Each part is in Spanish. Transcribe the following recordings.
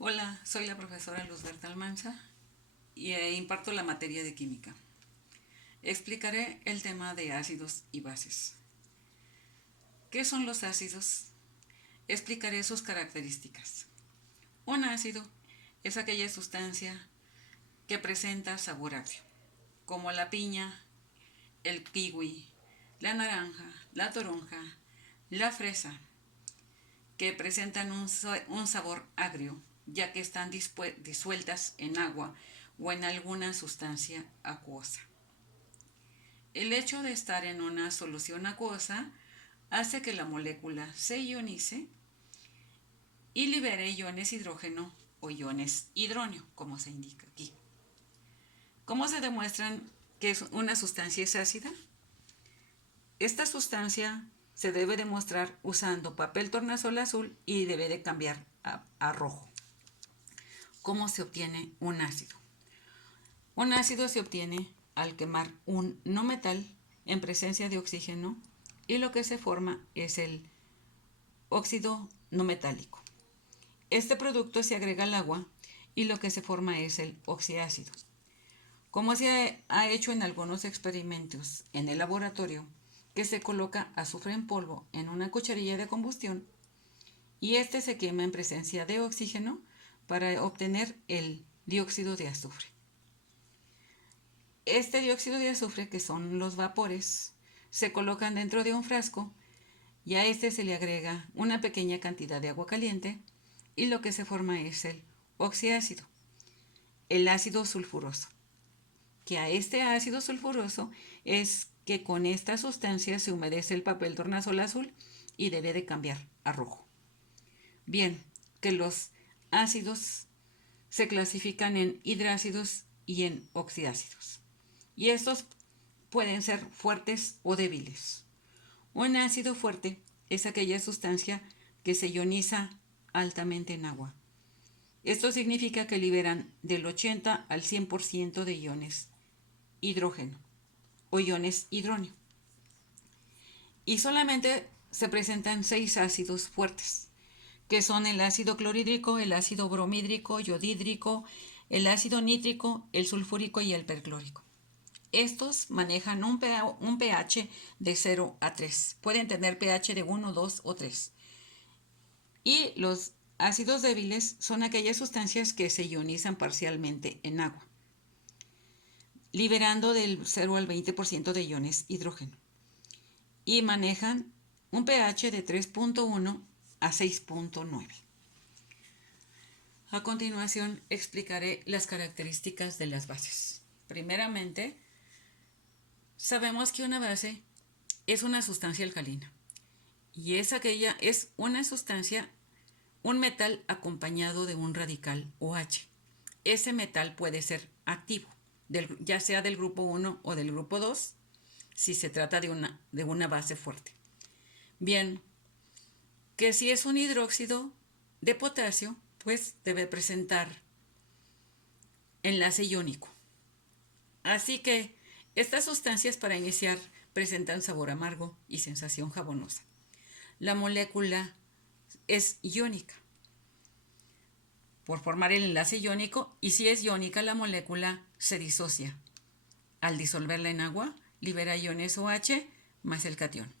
Hola, soy la profesora Luzberta Almanza y imparto la materia de química. Explicaré el tema de ácidos y bases. ¿Qué son los ácidos? Explicaré sus características. Un ácido es aquella sustancia que presenta sabor agrio, como la piña, el kiwi, la naranja, la toronja, la fresa, que presentan un sabor agrio, ya que están disueltas en agua o en alguna sustancia acuosa. El hecho de estar en una solución acuosa hace que la molécula se ionice y libere iones hidrógeno o iones hidronio, como se indica aquí. ¿Cómo se demuestran que una sustancia es ácida? Esta sustancia se debe demostrar usando papel tornasol azul y debe de cambiar a rojo. ¿Cómo se obtiene un ácido? Un ácido se obtiene al quemar un no metal en presencia de oxígeno y lo que se forma es el óxido no metálico. Este producto se agrega al agua y lo que se forma es el oxiácido. Como se ha hecho en algunos experimentos en el laboratorio, que se coloca azufre en polvo en una cucharilla de combustión y este se quema en presencia de oxígeno para obtener el dióxido de azufre. Este dióxido de azufre, que son los vapores, se colocan dentro de un frasco y a este se le agrega una pequeña cantidad de agua caliente y lo que se forma es el oxiácido, el ácido sulfuroso. Que a este ácido sulfuroso es que con esta sustancia se humedece el papel tornasol azul y debe de cambiar a rojo. Bien, que los ácidos se clasifican en hidrácidos y en oxiácidos. Y estos pueden ser fuertes o débiles. Un ácido fuerte es aquella sustancia que se ioniza altamente en agua. Esto significa que liberan del 80 al 100% de iones hidrógeno o iones hidróneo. Y solamente se presentan 6 ácidos fuertes, que son el ácido clorhídrico, el ácido bromhídrico, yodhídrico, el ácido nítrico, el sulfúrico y el perclórico. Estos manejan un pH de 0 a 3. Pueden tener pH de 1, 2 o 3. Y los ácidos débiles son aquellas sustancias que se ionizan parcialmente en agua, liberando del 0 al 20% de iones hidrógeno. Y manejan un pH de 3.1 a 6.9. A continuación explicaré las características de las bases. Primeramente, sabemos que una base es una sustancia alcalina y es una sustancia, un metal acompañado de un radical OH. Ese metal puede ser activo, ya sea del grupo 1 o del grupo 2, si se trata de una base fuerte. Bien, que si es un hidróxido de potasio, pues debe presentar enlace iónico. Así que estas sustancias para iniciar presentan sabor amargo y sensación jabonosa. La molécula es iónica por formar el enlace iónico y si es iónica la molécula se disocia. Al disolverla en agua libera iones OH más el catión.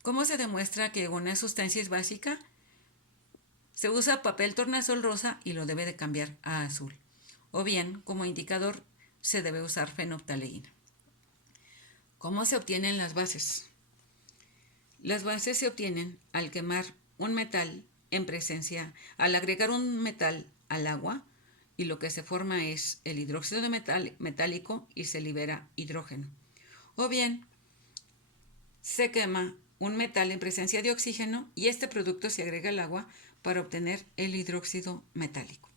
¿Cómo se demuestra que una sustancia es básica? Se usa papel tornasol rosa y lo debe de cambiar a azul. O bien, como indicador, se debe usar fenolftaleína. ¿Cómo se obtienen las bases? Las bases se obtienen al quemar un metal en presencia, al agregar un metal al agua y lo que se forma es el hidróxido de metálico y se libera hidrógeno. O bien, se quema un metal en presencia de oxígeno y este producto se agrega al agua para obtener el hidróxido metálico.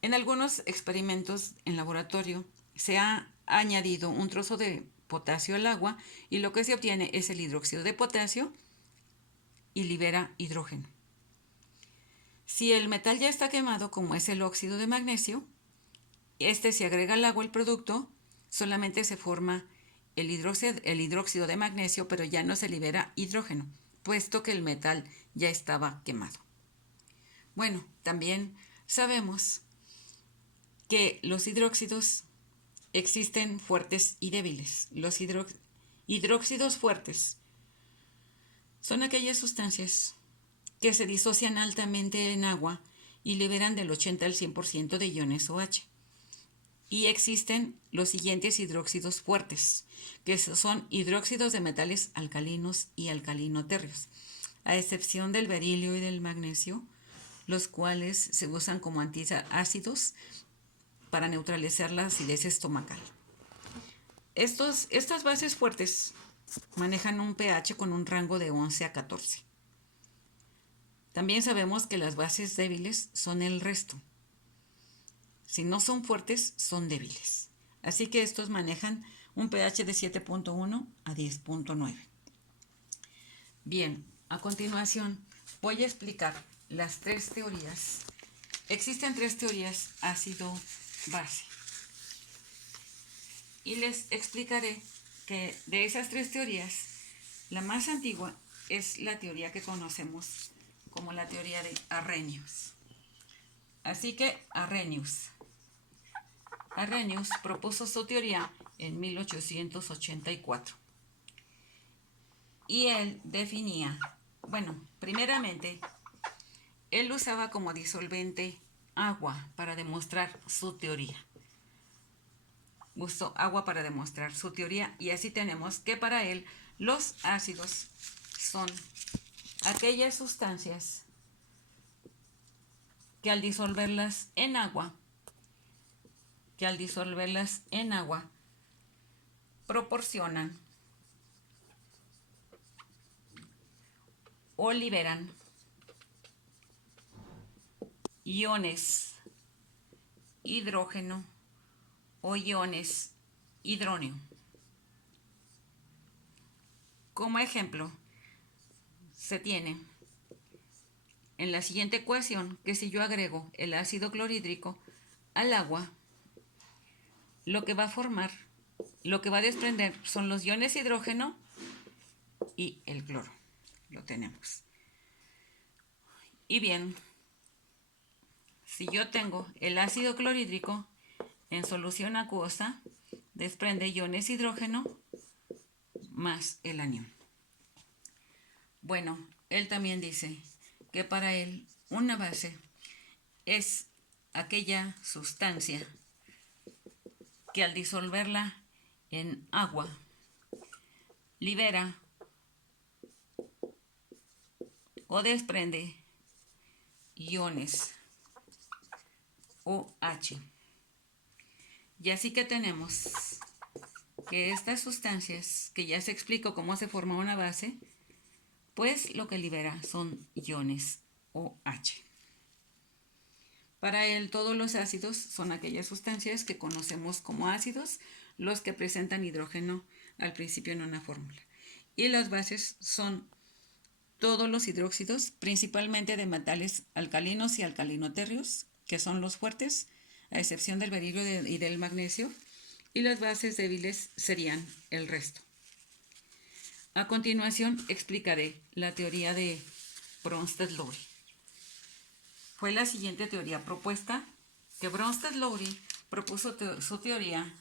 En algunos experimentos en laboratorio se ha añadido un trozo de potasio al agua y lo que se obtiene es el hidróxido de potasio y libera hidrógeno. Si el metal ya está quemado, como es el óxido de magnesio, este se agrega al agua el producto, solamente se forma el hidróxido de magnesio, pero ya no se libera hidrógeno, puesto que el metal ya estaba quemado. Bueno, también sabemos que los hidróxidos existen fuertes y débiles. Los hidróxidos fuertes son aquellas sustancias que se disocian altamente en agua y liberan del 80 al 100% de iones OH. Y existen los siguientes hidróxidos fuertes, que son hidróxidos de metales alcalinos y alcalino-térreos, a excepción del berilio y del magnesio, los cuales se usan como antiácidos para neutralizar la acidez estomacal. Estas bases fuertes manejan un pH con un rango de 11 a 14. También sabemos que las bases débiles son el resto. Si no son fuertes, son débiles. Así que estos manejan un pH de 7.1 a 10.9. Bien, a continuación voy a explicar las tres teorías. Existen tres teorías ácido-base. Y les explicaré que de esas tres teorías, la más antigua es la teoría que conocemos como la teoría de Arrhenius. Así que Arrhenius propuso su teoría en 1884. Y él definía, primeramente, él usaba como disolvente agua para demostrar su teoría. Usó agua para demostrar su teoría y así tenemos que para él los ácidos son aquellas sustancias que al disolverlas en agua, proporcionan o liberan iones hidrógeno o iones hidróneo. Como ejemplo, se tiene en la siguiente ecuación que si yo agrego el ácido clorhídrico al agua, lo que va a desprender son los iones hidrógeno y el cloro. Lo tenemos. Y bien, si yo tengo el ácido clorhídrico en solución acuosa, desprende iones hidrógeno más el anión. Bueno, él también dice que para él una base es aquella sustancia que al disolverla en agua libera o desprende iones OH. Y así que tenemos que estas sustancias, que ya se explicó cómo se forma una base, pues lo que libera son iones OH. Para él, todos los ácidos son aquellas sustancias que conocemos como ácidos, los que presentan hidrógeno al principio en una fórmula. Y las bases son todos los hidróxidos, principalmente de metales alcalinos y alcalino-térreos, que son los fuertes, a excepción del berilio y del magnesio, y las bases débiles serían el resto. A continuación explicaré la teoría de Bronsted-Lowry. Fue la siguiente teoría propuesta, que Bronsted-Lowry propuso su teoría.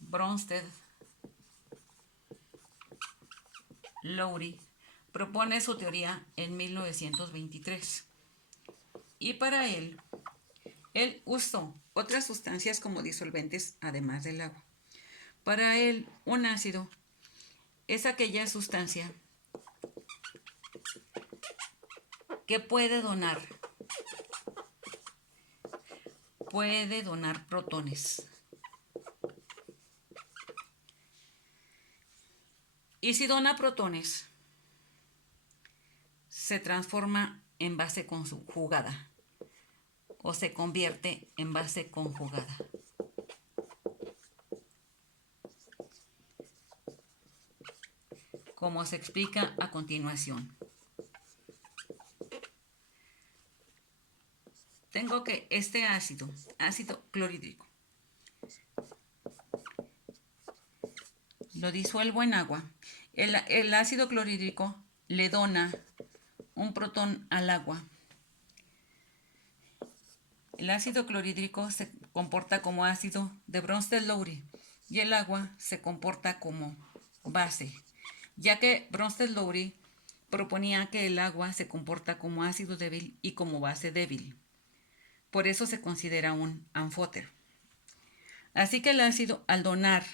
Bronsted-Lowry propone su teoría en 1923. Y para él usó otras sustancias como disolventes además del agua. Para él, un ácido es aquella sustancia que puede donar protones. Y si dona protones, se transforma en base conjugada o se convierte en base conjugada. Como se explica a continuación. Tengo que este ácido clorhídrico, lo disuelvo en agua. El ácido clorhídrico le dona un protón al agua el ácido clorhídrico se comporta como ácido de Bronsted-Lowry y el agua se comporta como base, ya que Bronsted-Lowry proponía que el agua se comporta como ácido débil y como base débil. Por eso se considera un anfóter. Así que el ácido, al donar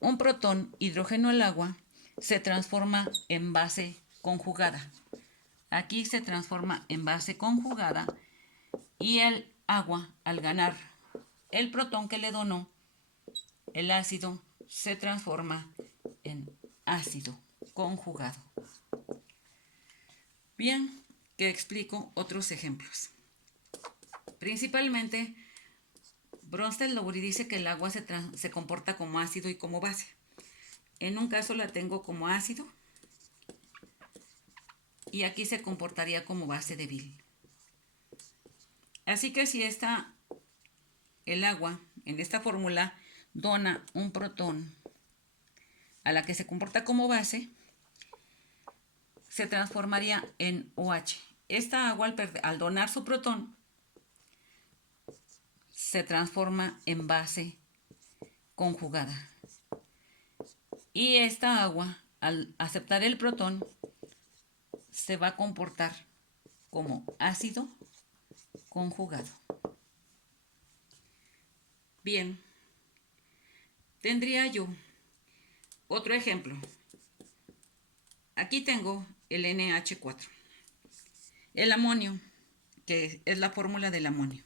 un protón hidrógeno al agua, se transforma en base conjugada. Aquí se transforma en base conjugada y el agua, al ganar el protón que le donó, el ácido se transforma en ácido conjugado. Bien, que explico otros ejemplos. Principalmente, Bronsted-Lowry dice que el agua se comporta como ácido y como base. En un caso la tengo como ácido y aquí se comportaría como base débil. Así que si el agua en esta fórmula dona un protón a la que se comporta como base, se transformaría en OH. Esta agua al donar su protón se transforma en base conjugada. Y esta agua, al aceptar el protón, se va a comportar como ácido conjugado. Bien, tendría yo otro ejemplo. Aquí tengo el NH4. El amonio, que es la fórmula del amonio.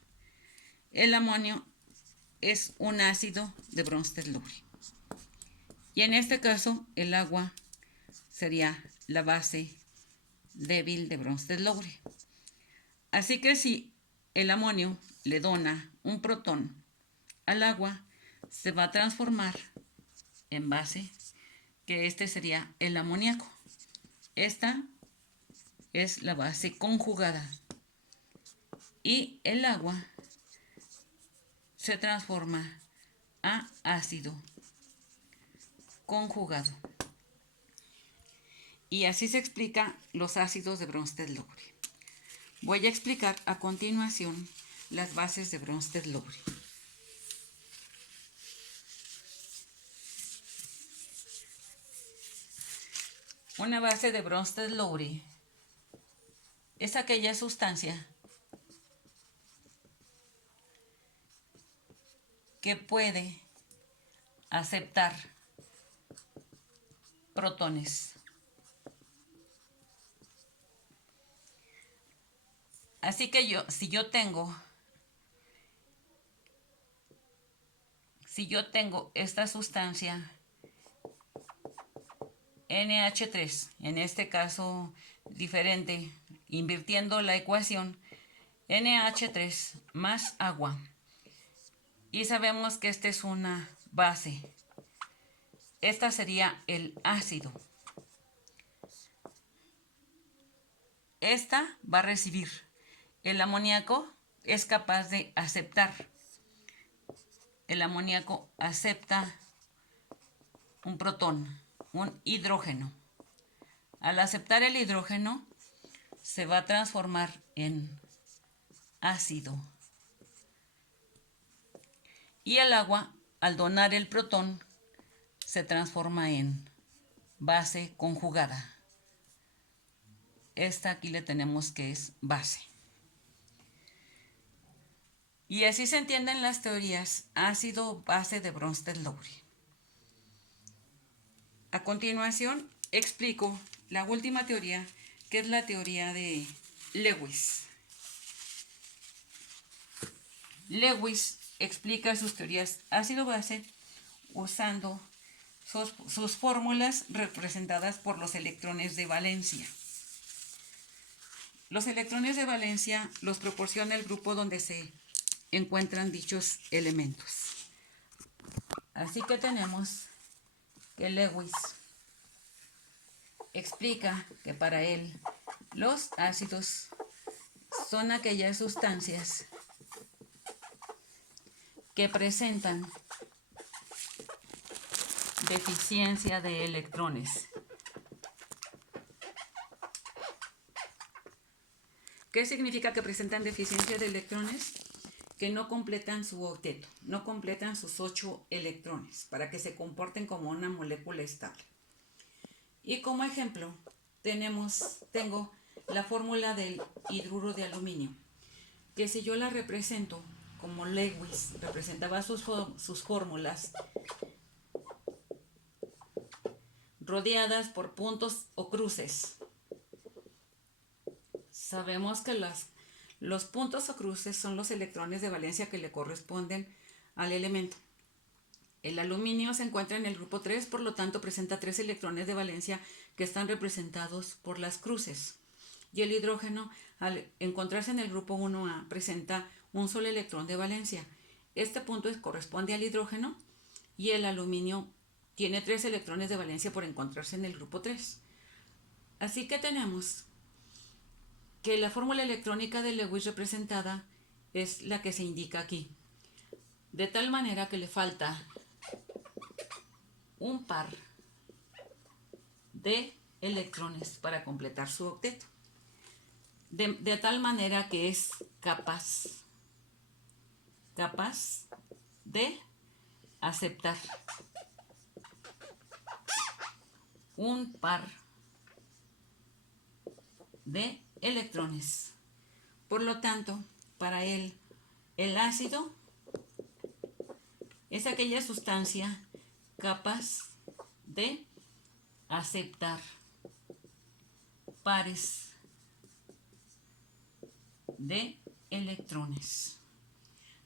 El amonio es un ácido de Bronsted-Lowry. Y en este caso, el agua sería la base débil de Bronsted-Lowry. Así que si el amonio le dona un protón al agua, se va a transformar en base, que este sería el amoníaco. Esta es la base conjugada. Y el agua se transforma a ácido conjugado. Y así se explica los ácidos de Bronsted-Lowry. Voy a explicar a continuación las bases de Bronsted-Lowry. Una base de Bronsted-Lowry es aquella sustancia que puede aceptar protones. Así que si yo tengo esta sustancia NH3, en este caso diferente, invirtiendo la ecuación, NH3 más agua, y sabemos que esta es una base. Esta sería el ácido. Esta va a recibir. El amoníaco es capaz de aceptar. El amoníaco acepta un protón, un hidrógeno. Al aceptar el hidrógeno, se va a transformar en ácido. Y el agua, al donar el protón, se transforma en base conjugada. Esta aquí le tenemos que es base. Y así se entienden las teorías ácido-base de Bronsted-Lowry. A continuación, explico la última teoría, que es la teoría de Lewis. Lewis explica sus teorías ácido-base usando sus fórmulas representadas por los electrones de valencia. Los electrones de valencia los proporciona el grupo donde se encuentran dichos elementos. Así que tenemos que Lewis explica que para él los ácidos son aquellas sustancias que presentan deficiencia de electrones. ¿Qué significa que presentan deficiencia de electrones? Que no completan su octeto, no completan sus 8 electrones para que se comporten como una molécula estable. Y como ejemplo, tengo la fórmula del hidruro de aluminio, que si yo la represento como Lewis representaba sus fórmulas rodeadas por puntos o cruces. Sabemos que los puntos o cruces son los electrones de valencia que le corresponden al elemento. El aluminio se encuentra en el grupo 3, por lo tanto presenta 3 electrones de valencia que están representados por las cruces. Y el hidrógeno, al encontrarse en el grupo 1A, presenta un solo electrón de valencia. Este punto corresponde al hidrógeno y el aluminio tiene 3 electrones de valencia por encontrarse en el grupo 3. Así que tenemos que la fórmula electrónica de Lewis representada es la que se indica aquí, de tal manera que le falta un par de electrones para completar su octeto, de tal manera que es capaz de aceptar un par de electrones. Por lo tanto, para él, el ácido es aquella sustancia capaz de aceptar pares de electrones.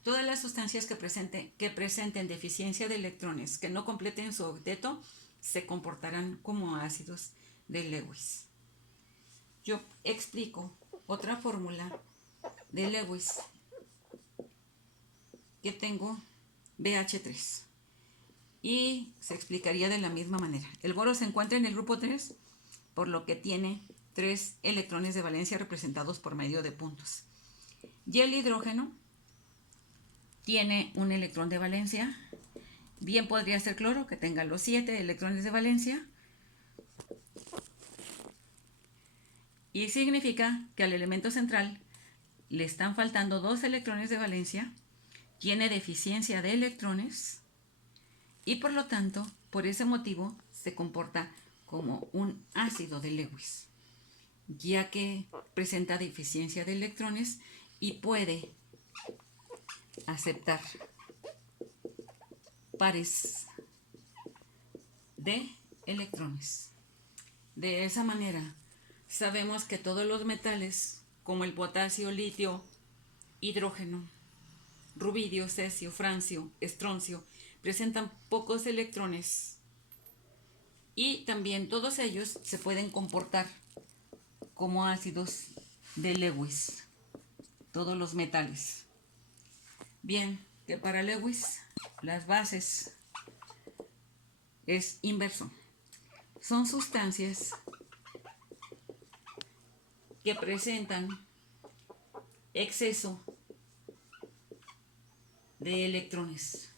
Todas las sustancias que presenten deficiencia de electrones, que no completen su octeto, se comportarán como ácidos de Lewis. Yo explico otra fórmula de Lewis que tengo BH3 y se explicaría de la misma manera. El boro se encuentra en el grupo 3, por lo que tiene 3 electrones de valencia representados por medio de puntos. Y el hidrógeno tiene un electrón de valencia. Bien podría ser cloro, que tenga los 7 electrones de valencia. Y significa que al elemento central le están faltando 2 electrones de valencia, tiene deficiencia de electrones y por lo tanto, por ese motivo, se comporta como un ácido de Lewis, ya que presenta deficiencia de electrones y puede aceptar pares de electrones. De esa manera, sabemos que todos los metales, como el potasio, litio, hidrógeno, rubidio, cesio, francio, estroncio, presentan pocos electrones y también todos ellos se pueden comportar como ácidos de Lewis, todos los metales. Bien, que para Lewis las bases es inverso. Son sustancias que presentan exceso de electrones.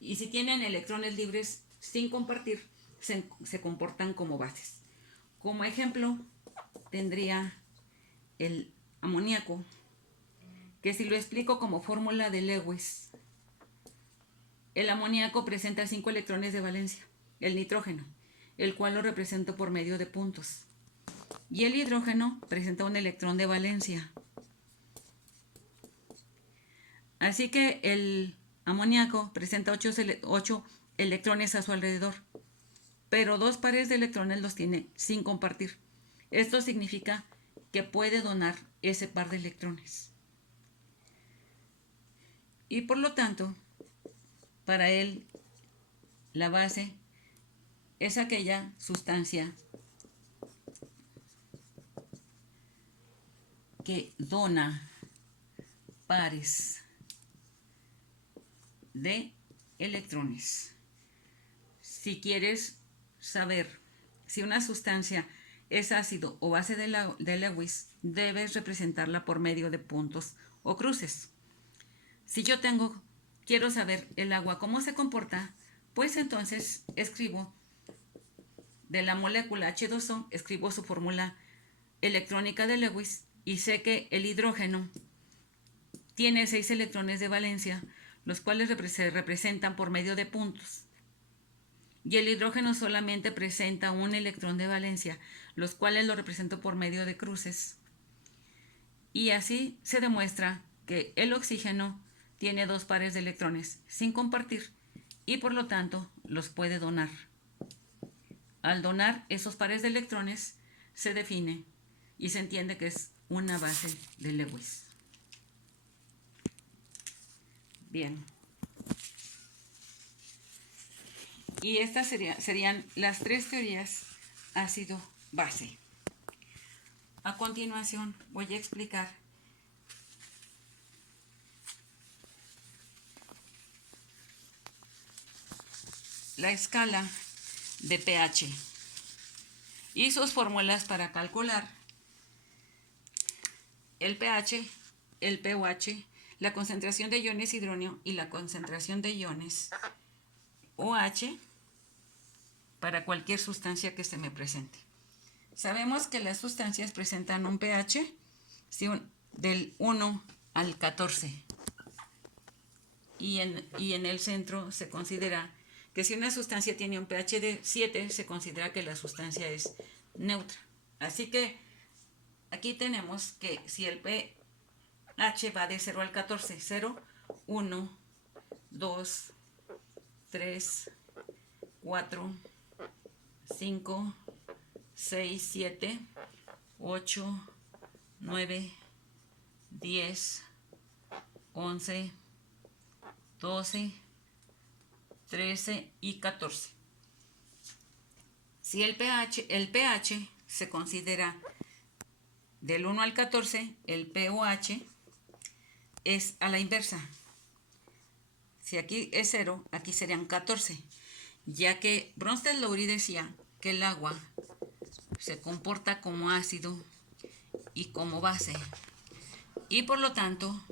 Y si tienen electrones libres sin compartir, se comportan como bases. Como ejemplo, tendría el amoníaco, que si lo explico como fórmula de Lewis, el amoníaco presenta 5 electrones de valencia, el nitrógeno, el cual lo represento por medio de puntos. Y el hidrógeno presenta un electrón de valencia. Así que el amoníaco presenta 8 electrones a su alrededor, pero 2 pares de electrones los tiene sin compartir. Esto significa que puede donar ese par de electrones. Y por lo tanto, para él, la base es aquella sustancia que dona pares de electrones. Si quieres saber si una sustancia es ácido o base de Lewis, debes representarla por medio de puntos o cruces. Si yo quiero saber el agua cómo se comporta, pues entonces escribo de la molécula H2O, escribo su fórmula electrónica de Lewis y sé que el hidrógeno tiene 6 electrones de valencia, los cuales se representan por medio de puntos. Y el hidrógeno solamente presenta un electrón de valencia, los cuales lo represento por medio de cruces. Y así se demuestra que el oxígeno tiene 2 pares de electrones sin compartir y por lo tanto los puede donar. Al donar esos pares de electrones se define y se entiende que es una base de Lewis. Bien. Y estas serían las 3 teorías ácido-base. A continuación voy a explicar la escala de pH y sus fórmulas para calcular el pH, el pOH, la concentración de iones hidróneo y la concentración de iones OH para cualquier sustancia que se me presente. Sabemos que las sustancias presentan un pH del 1 al 14 y en el centro se considera que si una sustancia tiene un pH de 7, se considera que la sustancia es neutra. Así que aquí tenemos que si el pH va de 0 al 14, 0, 1, 2, 3, 4, 5, 6, 7, 8, 9, 10, 11, 12, 13 y 14. Si el pH se considera del 1 al 14, el pOH es a la inversa. Si aquí es 0, aquí serían 14, ya que Bronsted-Lowry decía que el agua se comporta como ácido y como base. Y por lo tanto,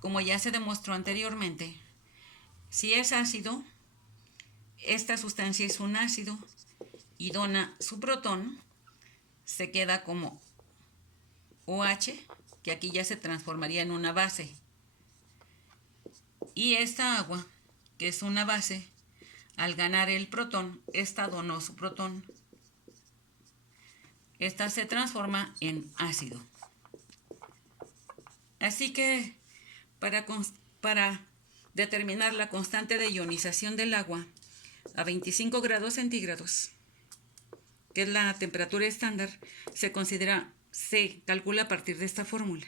como ya se demostró anteriormente, si es ácido, esta sustancia es un ácido y dona su protón, se queda como OH, que aquí ya se transformaría en una base. Y esta agua, que es una base, al ganar el protón, esta donó su protón. Esta se transforma en ácido. Así que para determinar la constante de ionización del agua a 25 grados centígrados, que es la temperatura estándar, se calcula a partir de esta fórmula.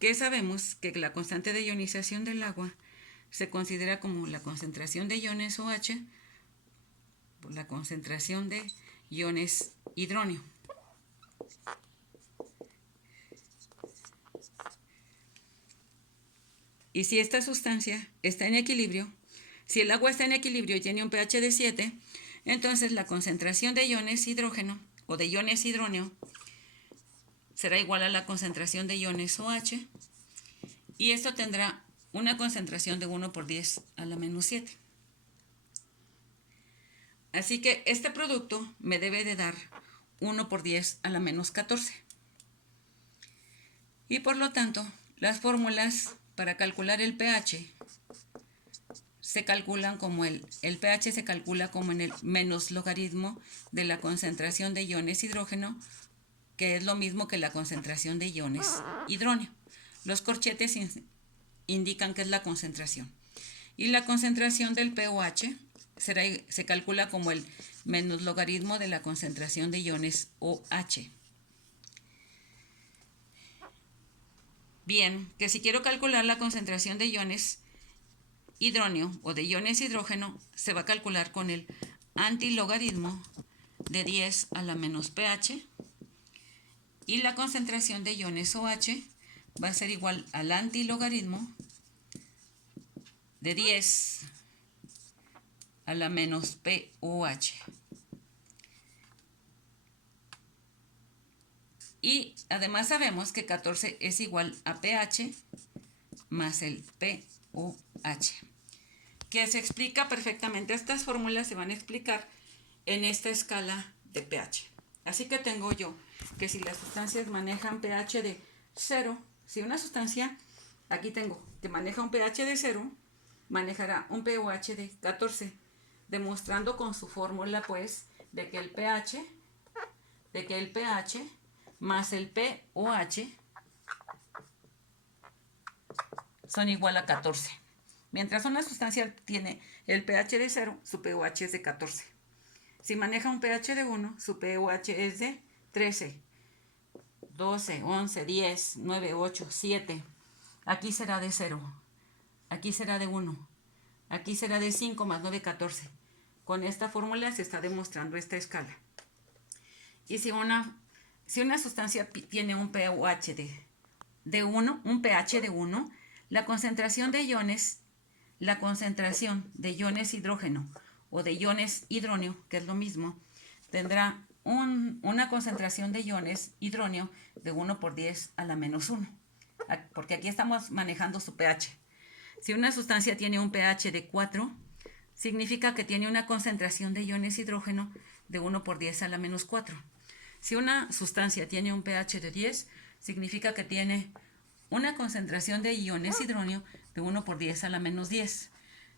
Que sabemos que la constante de ionización del agua se considera como la concentración de iones OH por la concentración de iones hidróneo. Y si esta sustancia está en equilibrio, si el agua está en equilibrio y tiene un pH de 7, entonces la concentración de iones hidrógeno o de iones hidróneo será igual a la concentración de iones OH y esto tendrá una concentración de 1 por 10 a la menos 7. Así que este producto me debe de dar 1 por 10 a la menos 14. Y por lo tanto, las fórmulas para calcular el pH se calculan como el pH se calcula como en el menos logaritmo de la concentración de iones hidrógeno, que es lo mismo que la concentración de iones hidróneo. Los corchetes indican que es la concentración. Y la concentración del pOH se calcula como el menos logaritmo de la concentración de iones OH. Bien, que si quiero calcular la concentración de iones hidróneo o de iones hidrógeno, se va a calcular con el antilogaritmo de 10 a la menos pH y la concentración de iones OH va a ser igual al antilogaritmo de 10 a la menos pOH. Y además sabemos que 14 es igual a pH más el pOH, que se explica perfectamente. Estas fórmulas se van a explicar en esta escala de pH. Así que tengo yo que si las sustancias manejan pH de 0, si una sustancia, aquí tengo, que maneja un pH de 0, manejará un pOH de 14, demostrando con su fórmula, pues, de que el pH más el pOH son igual a 14. Mientras una sustancia tiene el pH de 0, su pOH es de 14. Si maneja un pH de 1, su pOH es de 13, 12, 11, 10, 9, 8, 7. Aquí será de 0. Aquí será de 1. Aquí será de 5 más 9, 14. Con esta fórmula se está demostrando esta escala. Y si una sustancia tiene un pOH de 1, un pH de 1, la concentración de iones hidrógeno o de iones hidróneo, que es lo mismo, tendrá una concentración de iones hidróneo de 1 por 10 a la menos 1, porque aquí estamos manejando su pH. Si una sustancia tiene un pH de 4, significa que tiene una concentración de iones hidrógeno de 1 por 10 a la menos 4. Si una sustancia tiene un pH de 10, significa que tiene una concentración de iones hidróneo de 1 por 10 a la menos 10.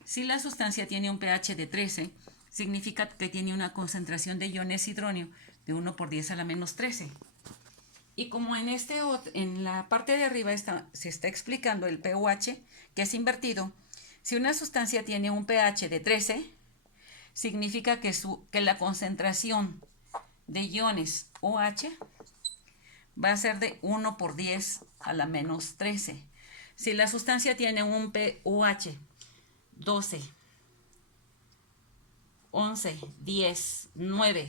Si la sustancia tiene un pH de 13, significa que tiene una concentración de iones hidróneo de 1 por 10 a la menos 13. Y como en la parte de arriba se está explicando el pOH, que es invertido, si una sustancia tiene un pH de 13, significa que la concentración de iones OH va a ser de 1 por 10 a la menos 13. Si la sustancia tiene un pOH 12, 11, 10, 9,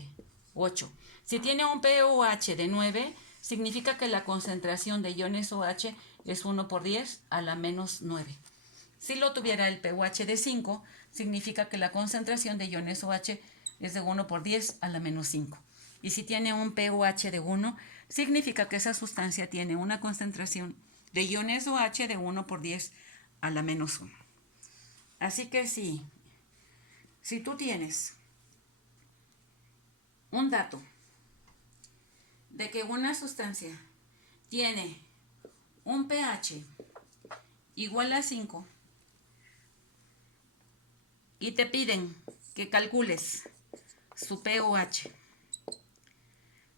8. Si tiene un pOH de 9, significa que la concentración de iones OH es 1 por 10 a la menos 9. Si lo tuviera el pOH de 5, significa que la concentración de iones OH es de 1 por 10 a la menos 5. Y si tiene un pOH de 1, significa que esa sustancia tiene una concentración de iones OH de 1 por 10 a la menos 1. Así que si tú tienes un dato de que una sustancia tiene un pH igual a 5 y te piden que calcules su pOH,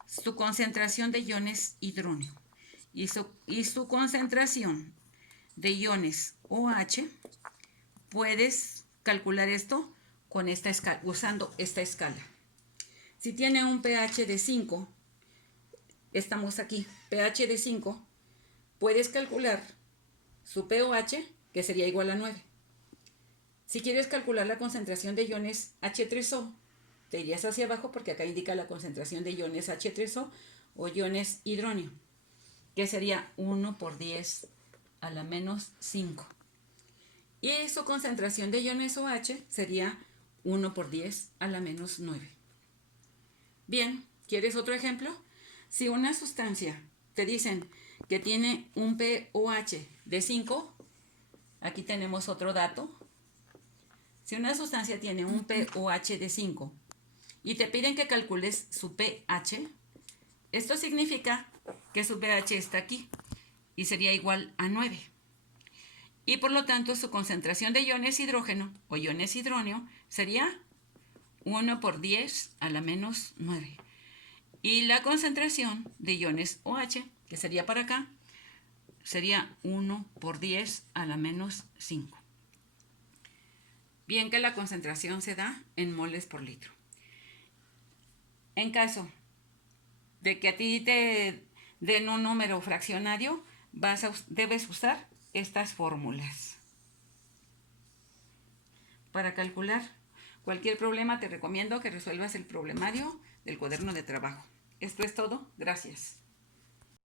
su concentración de iones hidróneo y su concentración de iones OH, puedes calcular esto con esta escala, usando esta escala. Si tiene un pH de 5, estamos aquí, pH de 5, puedes calcular su pOH, que sería igual a 9. Si quieres calcular la concentración de iones H3O, te irías hacia abajo porque acá indica la concentración de iones H3O o iones hidróneo, que sería 1 por 10 a la menos 5. Y su concentración de iones OH sería 1 por 10 a la menos 9. Bien, ¿quieres otro ejemplo? Si una sustancia te dicen que tiene un pOH de 5, aquí tenemos otro dato. Si una sustancia tiene un pOH de 5 y te piden que calcules su pH, esto significa que su pH está aquí y sería igual a 9. Y por lo tanto su concentración de iones hidrógeno o iones hidróneo sería 1 por 10 a la menos 9. Y la concentración de iones OH, que sería para acá, sería 1 por 10 a la menos 5. Bien que la concentración se da en moles por litro. En caso de que a ti te den un número fraccionario, debes usar estas fórmulas. Para calcular cualquier problema te recomiendo que resuelvas el problemario del cuaderno de trabajo. Esto es todo. Gracias.